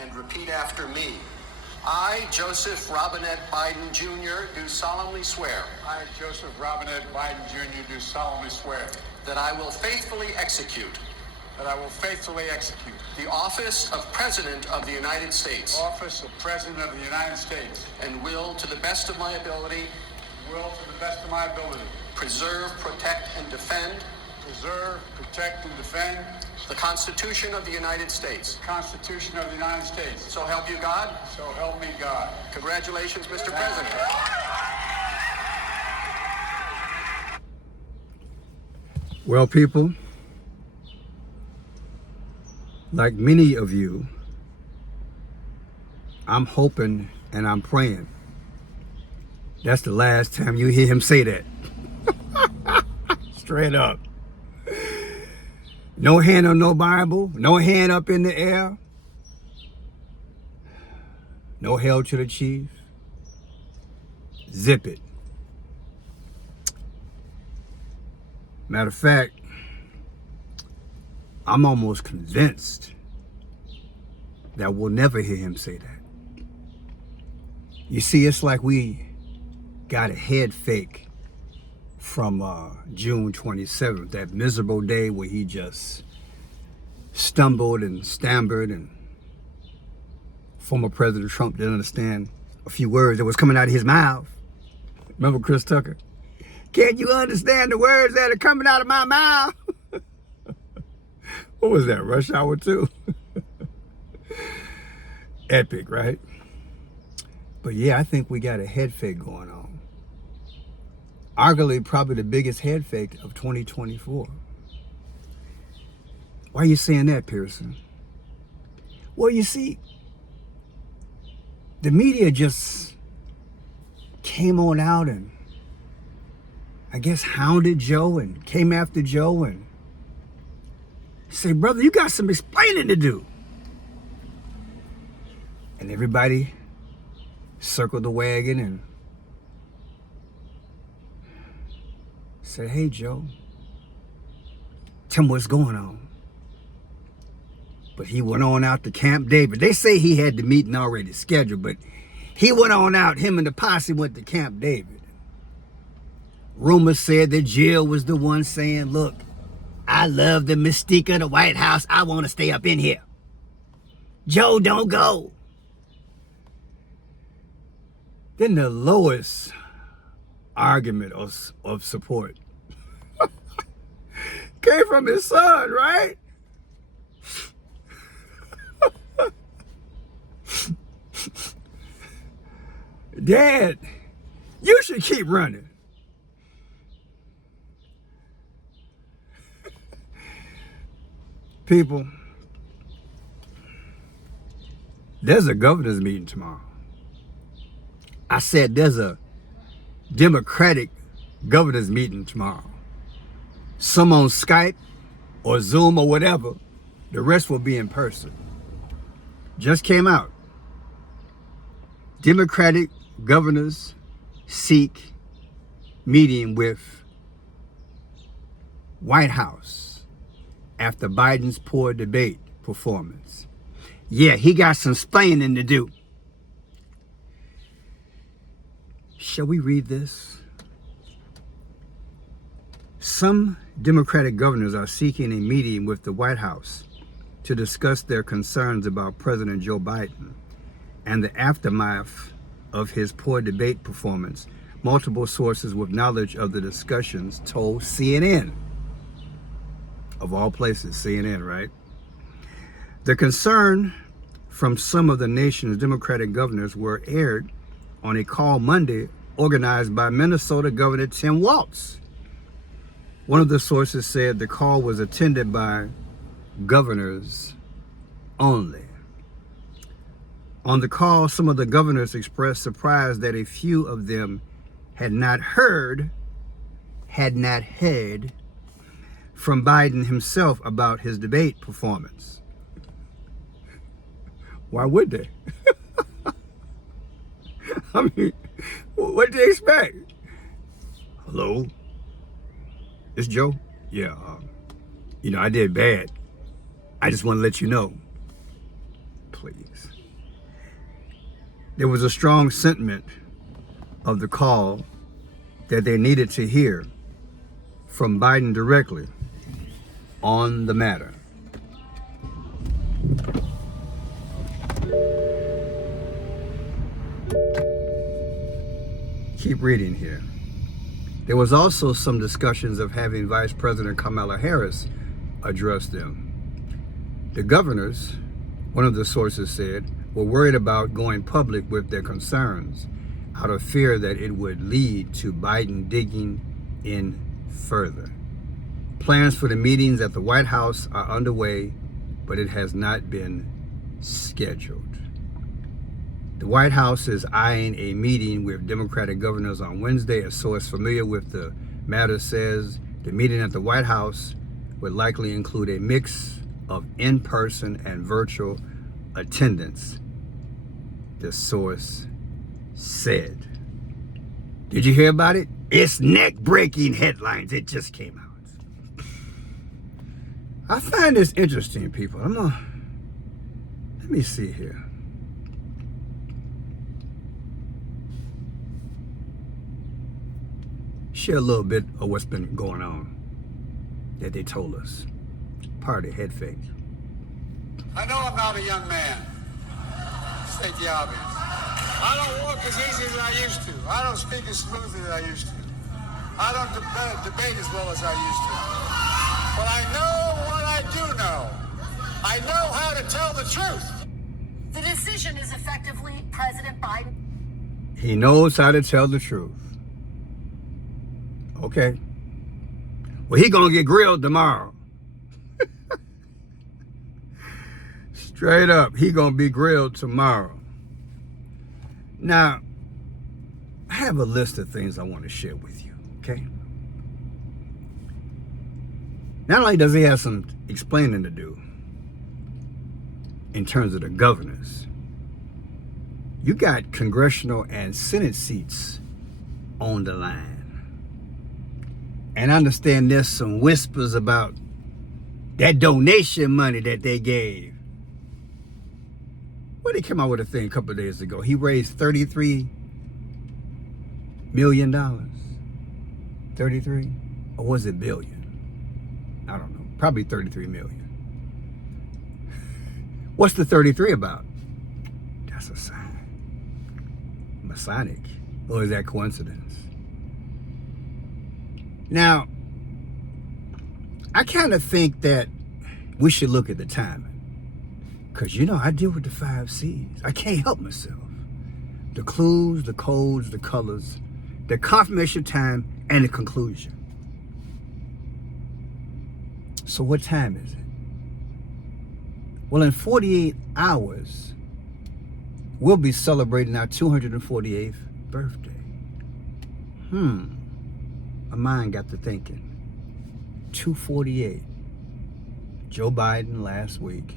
and repeat after me. I, Joseph Robinette Biden Jr., do solemnly swear I, Joseph Robinette Biden Jr., do solemnly swear that I will faithfully execute that I will faithfully execute the office of President of the United States the office of President of the United States and will, to the best of my ability, and will, to the best of my ability, preserve, protect, and defend preserve, protect, and defend the Constitution of the United States. the Constitution of the United States. So help you God. So help me God. Congratulations, Mr. President. Well, people, like many of you, I'm hoping and I'm praying that's the last time you hear him say that. Straight up. No hand on no Bible, no hand up in the air, no hail to the chief. Zip it. Matter of fact, I'm almost convinced that we'll never hear him say that. You see, it's like we got a head fake from June 27th, that miserable day where he just stumbled and stammered, and former President Trump didn't understand a few words that was coming out of his mouth. Remember Chris Tucker? Can't you understand the words that are coming out of my mouth? What was that, Rush Hour 2? Epic, right? But yeah, I think we got a head fake going on. Arguably, probably the biggest head fake of 2024. Why are you saying that, Pearson? Well, you see, the media just came on out and I guess hounded Joe and came after Joe and say, brother, you got some explaining to do. And everybody circled the wagon and said, hey, Joe, tell me what's going on. But he went on out to Camp David. They say he had the meeting already scheduled, but he went on out, him and the posse went to Camp David. Rumors said that Jill was the one saying, look, I love the mystique of the White House. I want to stay up in here. Joe, don't go. Then the lowest argument of support came from his son, right? Dad, you should keep running. People, there's a governor's meeting tomorrow. I said there's a Democratic governor's meeting tomorrow. Some on Skype or Zoom or whatever. The rest will be in person. Just came out. Democratic governors seek meeting with White House after Biden's poor debate performance. Yeah, he got some splaining to do. Shall we read this? Some Democratic governors are seeking a meeting with the White House to discuss their concerns about President Joe Biden and the aftermath of his poor debate performance. Multiple sources with knowledge of the discussions told CNN. Of all places, CNN, right? The concern from some of the nation's Democratic governors were aired on a call Monday organized by Minnesota Governor Tim Walz. One of the sources said the call was attended by governors only. On the call, some of the governors expressed surprise that a few of them had not heard from Biden himself about his debate performance. Why would they? I mean, what did they expect? Hello? It's Joe? Yeah, I did bad. I just want to let you know. please. There was a strong sentiment of the call that they needed to hear from Biden directly on the matter. Keep reading here. There was also some discussions of having Vice President Kamala Harris address them. The governors, one of the sources said, were worried about going public with their concerns out of fear that it would lead to Biden digging in further. Plans for the meetings at the White House are underway, but it has not been scheduled. The White House is eyeing a meeting with Democratic governors on Wednesday. A source familiar with the matter says the meeting at the White House would likely include a mix of in-person and virtual attendance, the source said. Did you hear about it? It's neck-breaking headlines. It just came out. I find this interesting, people. Let me see here. Share a little bit of what's been going on that they told us. Part of the head fake. I know I'm not a young man. State the obvious. I don't walk as easy as I used to. I don't speak as smoothly as I used to. I don't debate as well as I used to. But I know what I do know. I know how to tell the truth. The decision is effectively President Biden. He knows how to tell the truth. Okay. Well, he gonna get grilled tomorrow. Straight up, he gonna be grilled tomorrow. Now, I have a list of things I want to share with you, okay? Not only does he have some explaining to do in terms of the governors, you got congressional and Senate seats on the line. And I understand there's some whispers about that donation money that they gave. Well, they came out with a thing a couple of days ago. He raised $33 million. 33? Or was it billion? I don't know. Probably 33 million. What's the 33 about? That's a sign. Masonic. Or is that coincidence? Now, I kind of think that we should look at the timing. Because, you know, I deal with the 5 C's. I can't help myself. The clues, the codes, the colors, the confirmation time, and the conclusion. So what time is it? Well, in 48 hours, we'll be celebrating our 248th birthday. My mind got to thinking. 248. Joe Biden last week,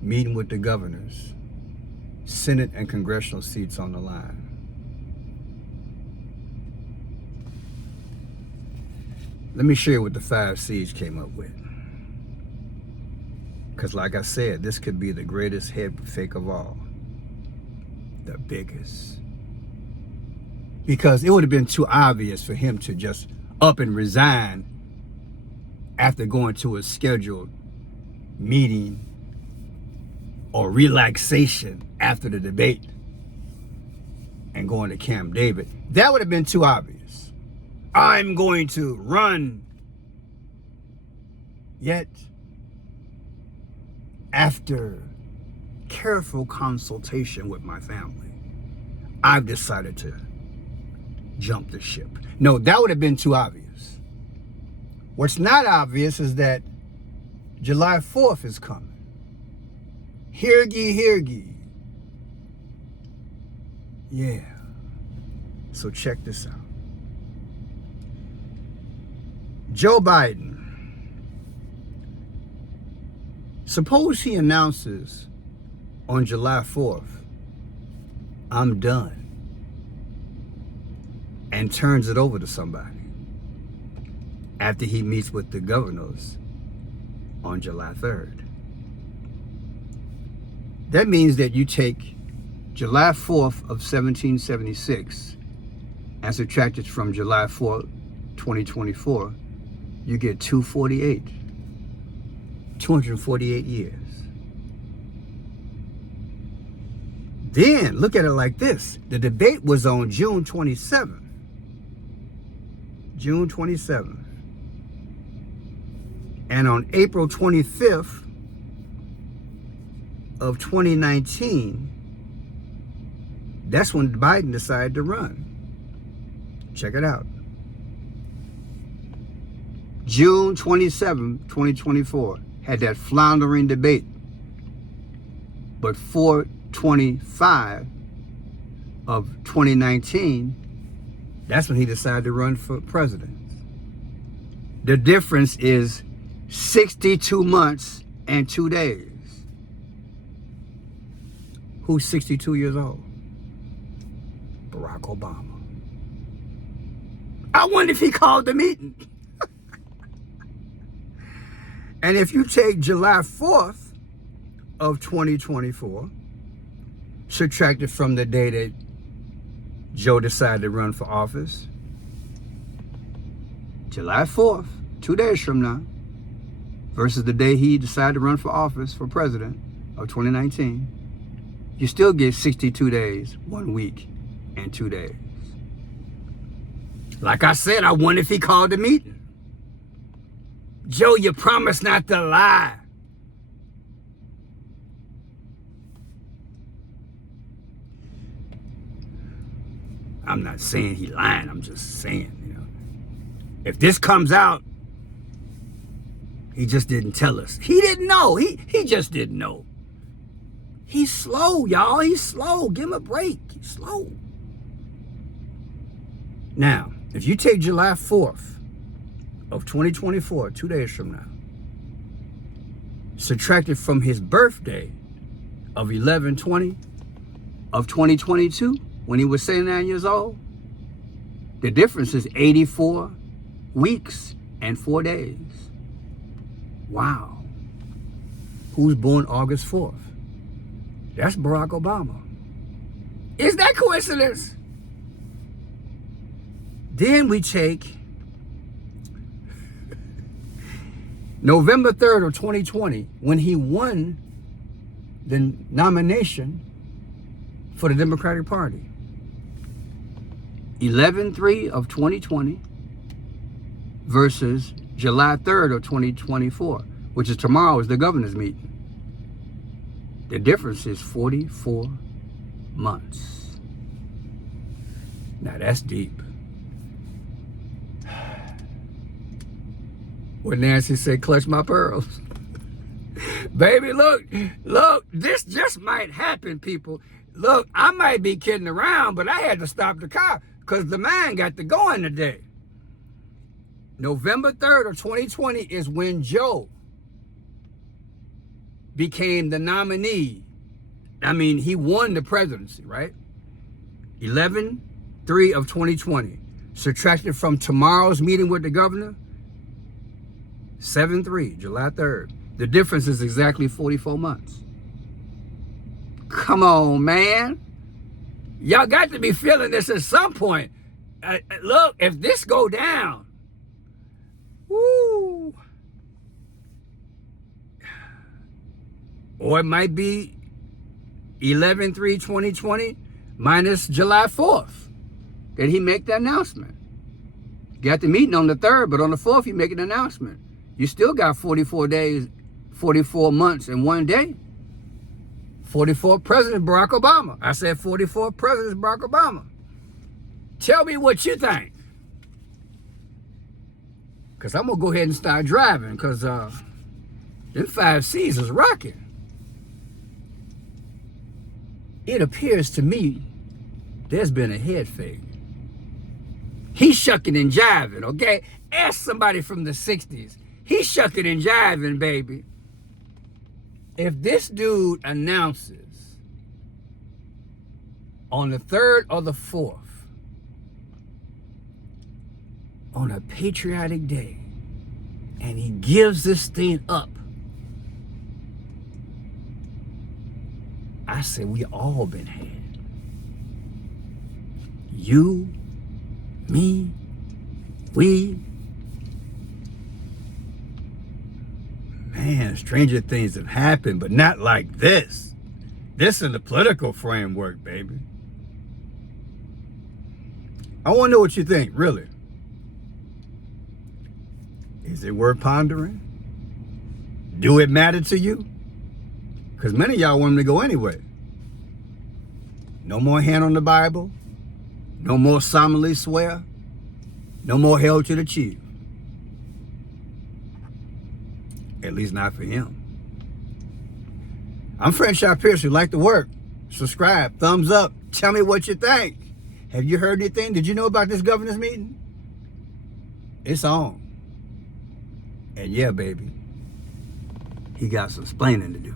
meeting with the governors, Senate and congressional seats on the line. Let me share what the 5 C's came up with. Because like I said, this could be the greatest head fake of all. The biggest. Because it would have been too obvious for him to just up and resign after going to a scheduled meeting or relaxation after the debate and going to Camp David. That would have been too obvious. I'm going to run. Yet, after careful consultation with my family, I've decided to jump the ship. No, that would have been too obvious. What's not obvious is that July 4th is coming. Hear ye. Yeah. So check this out. Joe Biden. Suppose he announces on July 4th, I'm done, and turns it over to somebody after he meets with the governors on July 3rd. That means that you take July 4th of 1776 and subtract it from July 4th, 2024, you get 248. 248 years. Then look at it like this. The debate was on June 27th. June 27th. And on April 25th of 2019, that's when Biden decided to run. Check it out. June 27, 2024, had that floundering debate. But 4/25 of 2019, that's when he decided to run for president. The difference is 62 months and 2 days. Who's 62 years old? Barack Obama. I wonder if he called the meeting. And if you take July 4th of 2024, subtract it from the day that Joe decided to run for office, July 4th, 2 days from now, versus the day he decided to run for office for president of 2019, you still get 62 days, 1 week, and 2 days. Like I said, I wonder if he called the meeting. Joe, you promised not to lie. I'm not saying he lying. I'm just saying, if this comes out, he just didn't tell us. He didn't know. He just didn't know. He's slow, y'all. He's slow. Give him a break. He's slow. Now, if you take July 4th of 2024, 2 days from now, subtract it from his birthday of 11/20 of 2022, when he was 79 years old, the difference is 84 weeks and 4 days. Wow. Who's born August 4th? That's Barack Obama. Is that coincidence? Then we take November 3rd of 2020, when he won the nomination for the Democratic Party. 11/3 of 2020 versus July 3rd of 2024, which is tomorrow, is the governor's meeting. The difference is 44 months. Now that's deep. What Nancy said, clutch my pearls. Baby, look, this just might happen, people. Look, I might be kidding around, but I had to stop the car because the man got to going today. November 3rd of 2020 is when Joe became the nominee. I mean, he won the presidency, right? 11/3 of 2020. Subtracted from tomorrow's meeting with the governor, 7/3, July 3rd. The difference is exactly 44 months. Come on, man. Y'all got to be feeling this at some point. Look, if this go down, woo, or it might be 11/3/2020 minus July 4th that he make the announcement. Got the meeting on the 3rd, but on the 4th he make an announcement. You still got 44 days, 44 months and 1 day. 44 President Barack Obama. I said 44 President Barack Obama. Tell me what you think. Because I'm going to go ahead and start driving because them 5 C's is rocking. It appears to me there's been a head fake. He's shucking and jiving, okay? Ask somebody from the 60s. He's shucking and jiving, baby. If this dude announces on the 3rd or the 4th, on a patriotic day, and he gives this thing up, I say we all been had. You, me, we. Man, stranger things have happened, but not like this. This in the political framework, baby. I want to know what you think, really. Is it worth pondering? Do it matter to you? Because many of y'all want him to go anyway. No more hand on the Bible. No more solemnly swear. No more hell to the chief. At least not for him. I'm Franchise Pierce. You like the work? Subscribe, thumbs up. Tell me what you think. Have you heard anything? Did you know about this governor's meeting? It's on. And yeah, baby, he got some explaining to do.